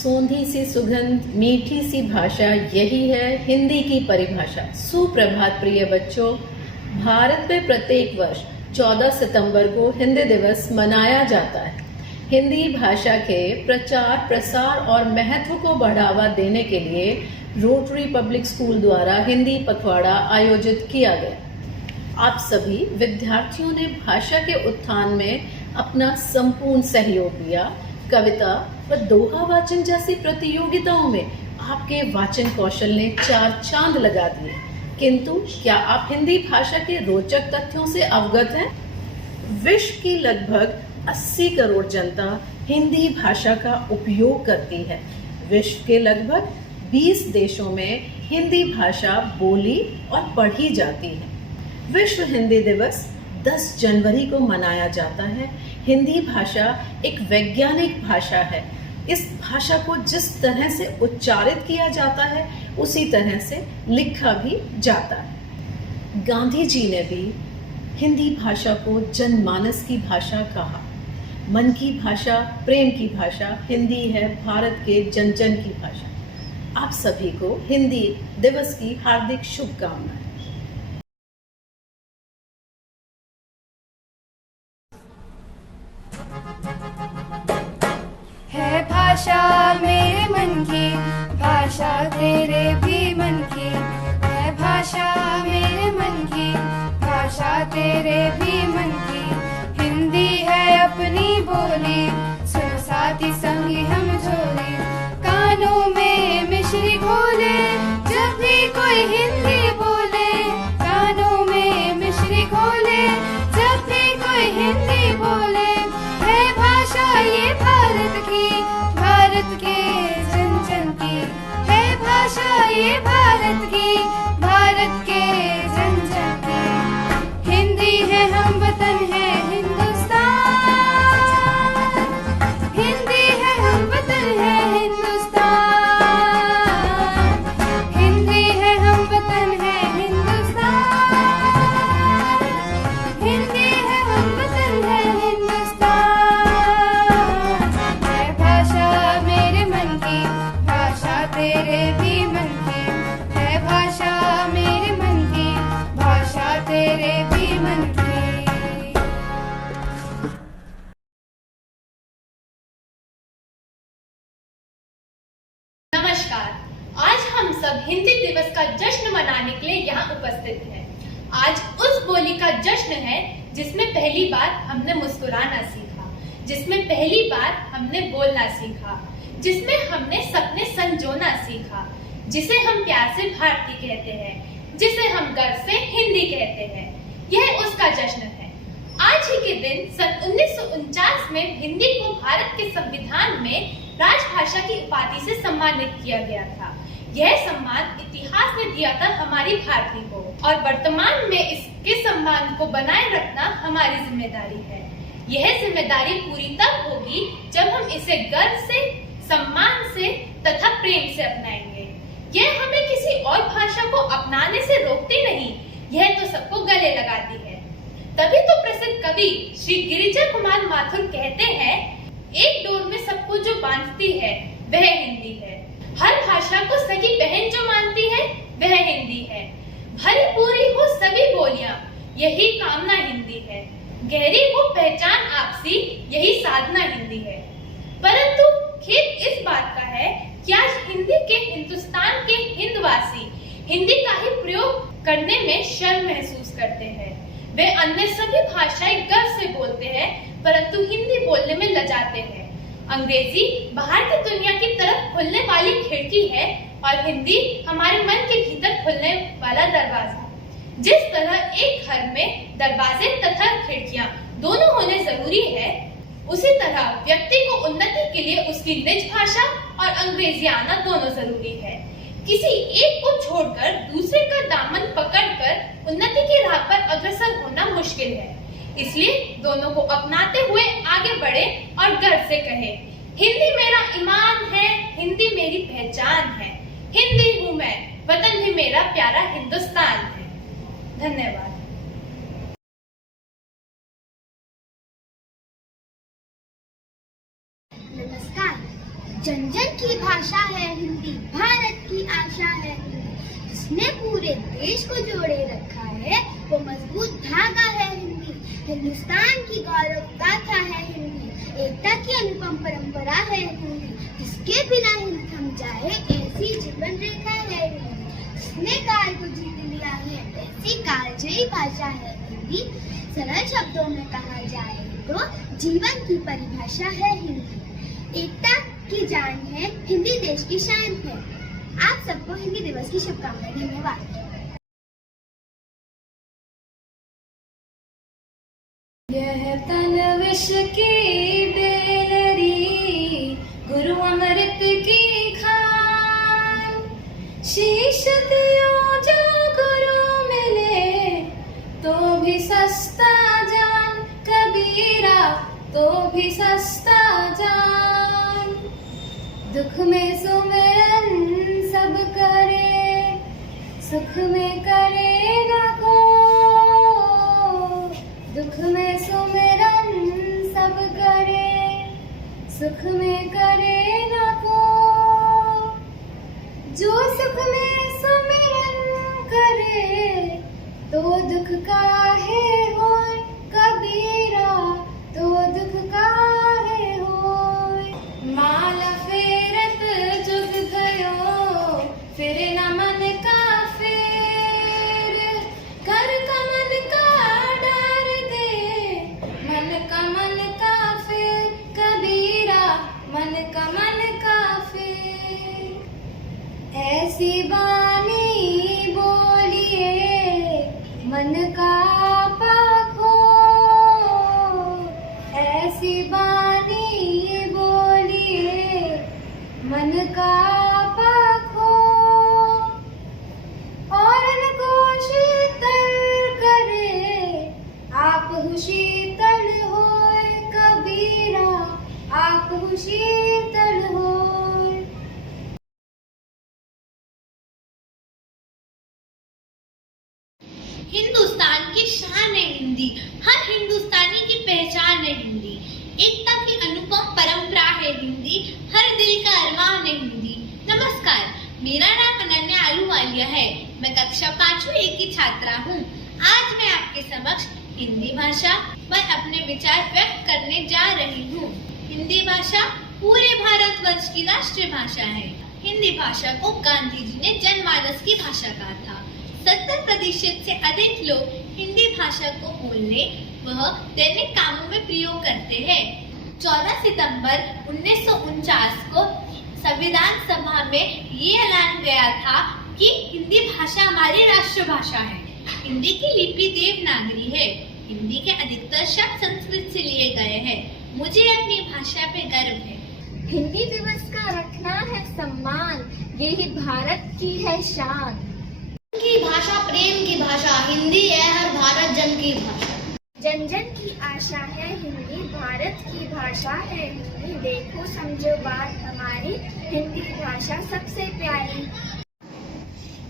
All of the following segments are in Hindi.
सोंधी सी सुगंध, मीठी सी भाषा, यही है हिंदी की परिभाषा। सुप्रभात प्रिय बच्चों, भारत में प्रत्येक वर्ष 14 सितंबर को हिंदी दिवस मनाया जाता है। हिंदी भाषा के प्रचार प्रसार और महत्व को बढ़ावा देने के लिए रोटरी पब्लिक स्कूल द्वारा हिंदी पखवाड़ा आयोजित किया गया। आप सभी विद्यार्थियों ने भाषा के उत्थान में अपना संपूर्ण सहयोग दिया। कविता व दोहा वाचन जैसी प्रतियोगिताओं में आपके वाचन कौशल ने चार चांद लगा दिए। किंतु क्या आप हिंदी भाषा के रोचक तथ्यों से अवगत हैं? विश्व की लगभग 80 करोड़ जनता हिंदी भाषा का उपयोग करती है। विश्व के लगभग 20 देशों में हिंदी भाषा बोली और पढ़ी जाती है। विश्व हिंदी दिवस 10 जनवरी को मनाया जाता है। हिंदी भाषा एक वैज्ञानिक भाषा है। इस भाषा को जिस तरह से उच्चारित किया जाता है उसी तरह से लिखा भी जाता है। गांधी जी ने भी हिंदी भाषा को जनमानस की भाषा कहा। मन की भाषा, प्रेम की भाषा, हिंदी है भारत के जन जन की भाषा। आप सभी को हिंदी दिवस की हार्दिक शुभकामनाएं। है भाषा मेरे मन की, भाषा तेरे भी मन की। है भाषा मेरे मन की, भाषा तेरे भी मन की। हिंदी है अपनी बोली, सुन साथी संगी हम झोली। कानों में मिश्री घोले जब भी कोई हिंदी बोले। कानों में मिश्री घोले जब भी कोई हिंदी बोले। है भाषा ये भारत की, भारत के जन जन की। है भाषा ये भारत की, भारत के जन जन की। हिंदी है हम वतन है हिंदुस्तान। हिंदी है हम वतन है हिंदुस्तान। हिंदी है हम वतन है हिंदुस्तान। हिंदी है हम वतन है हिंदुस्तान। है भाषा मेरे मन की, भाषा तेरे भी मन की। है भाषा मेरे मन की, भाषा तेरे भी मन की। नमस्कार। आज हम सब हिंदी दिवस का जश्न मनाने के लिए यहाँ उपस्थित हैं। आज उस बोली का जश्न है जिसमें पहली बार हमने मुस्कुराना सीखा, जिसमें पहली बार हमने बोलना सीखा, जिसमें हमने सपने संजोना सीखा, जिसे हम प्यार से भारती कहते हैं, जिसे हम गर्व से हिंदी कहते हैं। यह उसका जश्न है। आज ही के दिन सन 1949 में हिंदी को भारत के संविधान में राजभाषा की उपाधि से सम्मानित किया गया था। यह सम्मान इतिहास ने दिया था हमारी भारती को और वर्तमान में इसके सम्मान को बनाए रखना हमारी जिम्मेदारी है। यह जिम्मेदारी पूरी तब होगी जब हम इसे गर्व से, सम्मान से तथा प्रेम से अपनाएंगे। यह हमें किसी और भाषा को अपनाने से रोकती नहीं, यह तो सबको गले लगाती है। तभी तो प्रसिद्ध कवि श्री गिरिजा कुमार माथुर कहते हैं, एक डोर में सबको जो बांधती है वह हिंदी है। हर भाषा को सगी बहन जो मानती है वह हिंदी है। भरी पूरी हो सभी बोलियां, यही कामना हिंदी है। गहरी हो पहचान आपसी, यही साधना हिंदी है। परंतु खेद इस बात का है कि आज हिंदी के हिंदुस्तान के हिंदवासी हिंदी का ही प्रयोग करने में शर्म महसूस करते हैं। वे अन्य सभी भाषाएं गर्व से बोलते हैं, परंतु हिंदी बोलने में लजाते हैं। अंग्रेजी बाहर की दुनिया की तरफ खुलने वाली खिड़की है और हिंदी हमारे मन के भीतर खुलने वाला दरवाजा। जिस तरह एक घर में दरवाजे तथा खिड़कियां दोनों होने जरूरी है, उसी तरह व्यक्ति को उन्नति के लिए उसकी निज भाषा और अंग्रेजी आना दोनों जरूरी है। किसी एक को छोड़कर दूसरे का दामन पकड़कर उन्नति की राह पर अग्रसर होना मुश्किल है। इसलिए दोनों को अपनाते हुए आगे बढ़े और गर्व से कहे, हिंदी मेरा ईमान है, हिंदी मेरी पहचान है। हिंदी हूँ मैं, वतन भी मेरा प्यारा हिंदुस्तान है। धन्यवाद। नमस्कार, जन जन की भाषा है हिंदी, भारत की आशा है हिंदी। जिसने पूरे देश को जोड़े रखा है वो मजबूत धागा है हिंदी। हिंदुस्तान की गौरव गाथा है हिंदी, एकता की अनुपम परंपरा है हिंदी। जिसके बिना हिंद थम जाए ऐसी जीवन रेखा है हिंदी। जिसने काल को जीत लिया है ऐसी कालजयी भाषा है हिंदी। सरल शब्दों में कहा जाए तो जीवन की परिभाषा है हिंदी। एकता की जान है हिंदी, देश की शान है। आप सबको हिंदी दिवस की शुभकामनाएं। धन्यवाद। यह तन विष की बेलरी, गुरु अमृत की खान। शीश दियो जो गुरु मिले तो भी सस्ता जान, कबीरा तो भी सस्ता जान। दुख में सुमिरन सब करे, सुख में करे न को। दुख में सुमिरन सब करे, सुख में करे न को। जो सुख में सुमिरन करे तो दुख काहे होय, कबीरा तो दुख काहे होय। माला फेरत जुग गयो, फिर न मन का फेर। कर कमन का डार दे, मन का फेर। कबीरा मन का फेर। ऐसी बानी बोलिए मन का पाखो, ऐसी बानी बोलिए मन का पाखो। और को शीतल करे, आप शीतल होय, कबीरा आप शीतल होय। हिंदुस्तान की शान है हिंदी, हर हिंदुस्तानी की पहचान है हिंदी। एकता की अनुपम परंपरा है हिंदी, हर दिल का अरमान है हिंदी। नमस्कार, मेरा नाम अनन्या अहलूवालिया है। मैं कक्षा 5वीं A की छात्रा हूँ। आज मैं आपके समक्ष हिंदी भाषा पर अपने विचार व्यक्त करने जा रही हूँ। हिंदी भाषा पूरे भारतवर्ष की राष्ट्रीय भाषा है। हिंदी भाषा को गांधी जी ने जनमानस की भाषा कहा था। 70% से अधिक लोग हिंदी भाषा को बोलने व दैनिक कामों में प्रयोग करते हैं। 14 सितंबर 1949 को संविधान सभा में ये ऐलान गया था कि हिंदी भाषा हमारी राष्ट्रभाषा है। हिंदी की लिपि देवनागरी है। हिंदी के अधिकतर शब्द संस्कृत से लिए गए हैं। मुझे अपनी भाषा पे गर्व है। हिंदी दिवस का रखना है सम्मान, यही भारत की है शान। की भाषा प्रेम की भाषा, हिंदी है हर भारत जन की भाषा। जन जन की आशा है हिंदी, भारत की भाषा है हिंदी। देखो समझो बात हमारी, हिंदी भाषा सबसे प्यारी।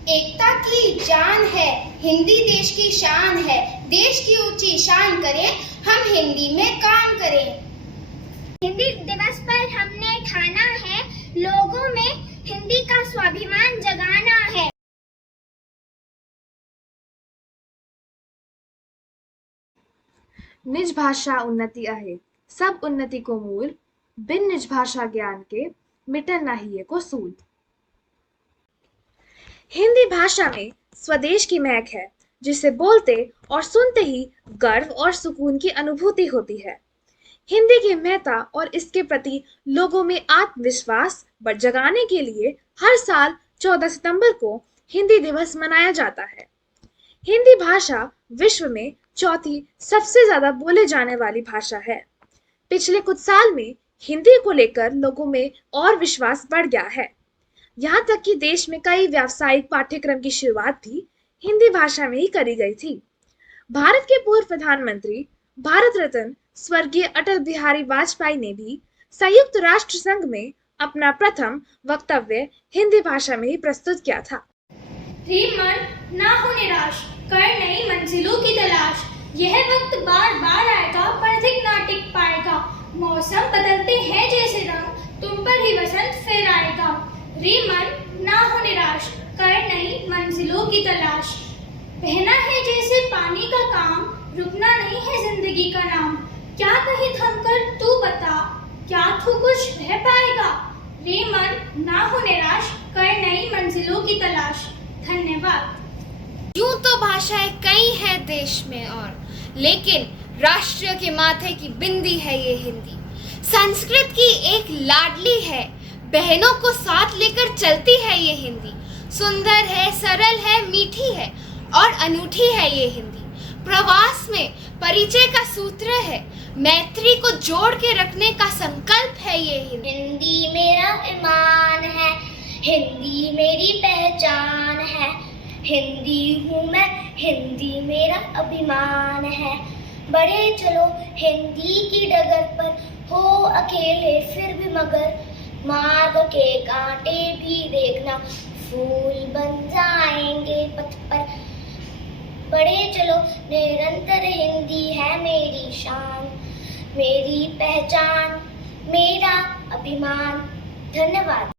एकता की जान है हिंदी, देश की शान है। देश की ऊंची शान करें, हम हिंदी में काम करें। हिंदी दिवस पर हमने ठाना है लोगों में हिंदी का स्वाभिमान जगाना है। निज भाषा उन्नति आहे, सब उन्नति को मूल। बिन निज भाषा ज्ञान के, मिटन नाही को सूल। हिंदी भाषा में स्वदेश की महक है, जिसे बोलते और सुनते ही गर्व और सुकून की अनुभूति होती है। हिंदी की महत्ता और इसके प्रति लोगों में आत्मविश्वास जगाने के लिए हर साल 14 सितंबर को हिंदी दिवस मनाया जाता है। हिंदी भाषा विश्व में चौथी सबसे ज्यादा बोले जाने वाली भाषा है। पिछले कुछ साल में हिंदी को लेकर लोगों में और विश्वास बढ़ गया है। यहाँ तक कि देश में कई व्यावसायिक पाठ्यक्रम की शुरुआत भी हिंदी भाषा में ही करी गई थी। भारत के पूर्व प्रधानमंत्री भारत रत्न स्वर्गीय अटल बिहारी वाजपेयी ने भी संयुक्त राष्ट्र संघ में अपना प्रथम वक्तव्य हिंदी भाषा में ही प्रस्तुत किया था। मन ना हो निराश, कर नई मंजिलों की तलाश। यह वक्त बार बार आएगा पर अधिक ना टिक पाएगा। मौसम बदलते हैं जैसे रंग, तुम पर ही वसंत फिर आएगा। रे मन ना हो निराश, कर नई मंजिलों की तलाश। बहना है जैसे पानी का काम, रुकना नहीं है जिंदगी का नाम। क्या कहीं थमकर तू बता, क्या तू कुछ रह पाएगा। रे मन ना हो निराश, कर नई मंजिलों की तलाश। धन्यवाद। यूं तो भाषाएं कई हैं देश में और, लेकिन राष्ट्र के माथे की बिंदी है ये हिंदी। संस्कृत की एक लाडली है, बहनों को साथ लेकर चलती है ये हिंदी। सुंदर है, सरल है, मीठी है और अनूठी है ये हिंदी। प्रवास में परिचय का सूत्र है, मैत्री को जोड़ के रखने का संकल्प है ये हिंदी। हिंदी मेरा ईमान है, हिंदी मेरी पहचान है। हिंदी हूँ मैं, हिंदी मेरा अभिमान है। बढ़े चलो हिंदी की डगर पर, हो अकेले फिर भी मगर। मार्ग के कांटे भी देखना, फूल बन जाएंगे पथ पर। बढ़े चलो निरंतर, हिंदी है मेरी शान, मेरी पहचान, मेरा अभिमान। धन्यवाद।